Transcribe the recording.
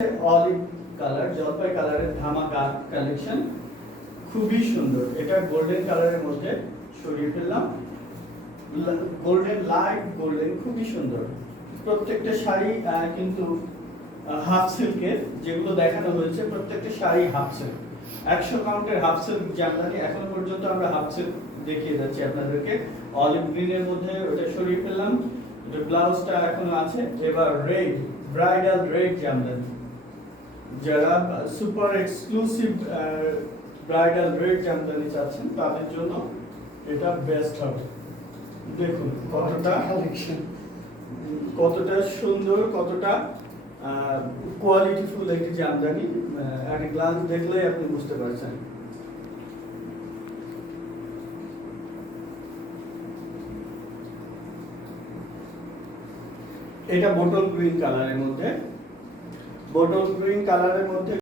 Olive colour, জলপাই কালারের ধামাকা কালেকশন, খুবই সুন্দর। এটা গোল্ডেন কালারের মধ্যে সরিয়ে ফেললাম, গোল্ডেন, লাইট গোল্ডেন, খুবই সুন্দর। প্রত্যেকটা শাড়ি কিন্তু হাফ সিল্কের, যেগুলো দেখানো হয়েছে প্রত্যেকটা শাড়ি হাফ সিল্ক, 100 কাউন্টের হাফ সিল্ক জামদানি। এখন পর্যন্ত আমরা হাফ সিল্ক দেখিয়ে যাচ্ছি আপনাদেরকে। অলিভ গ্রিনের মধ্যে ওটা সরিয়ে ফেললাম, এটা ব্লাউজটা এখনো আছে। এবার রেড, ব্রাইডাল রেড জামদানি, যারা super exclusive bridal red Jamdani চাচ্ছেন তাদের জন্য এটা বেস্ট হবে। দেখুন কতটা সুন্দর, কতটা কোয়ালিটিফুল একটি জামদানি, এক গ্লান্স দেখলেই আপনি বুঝতে পারছেন। এটা বটল গ্রিন কালারের মধ্যে, বটল গ্রিন কালারের মধ্যে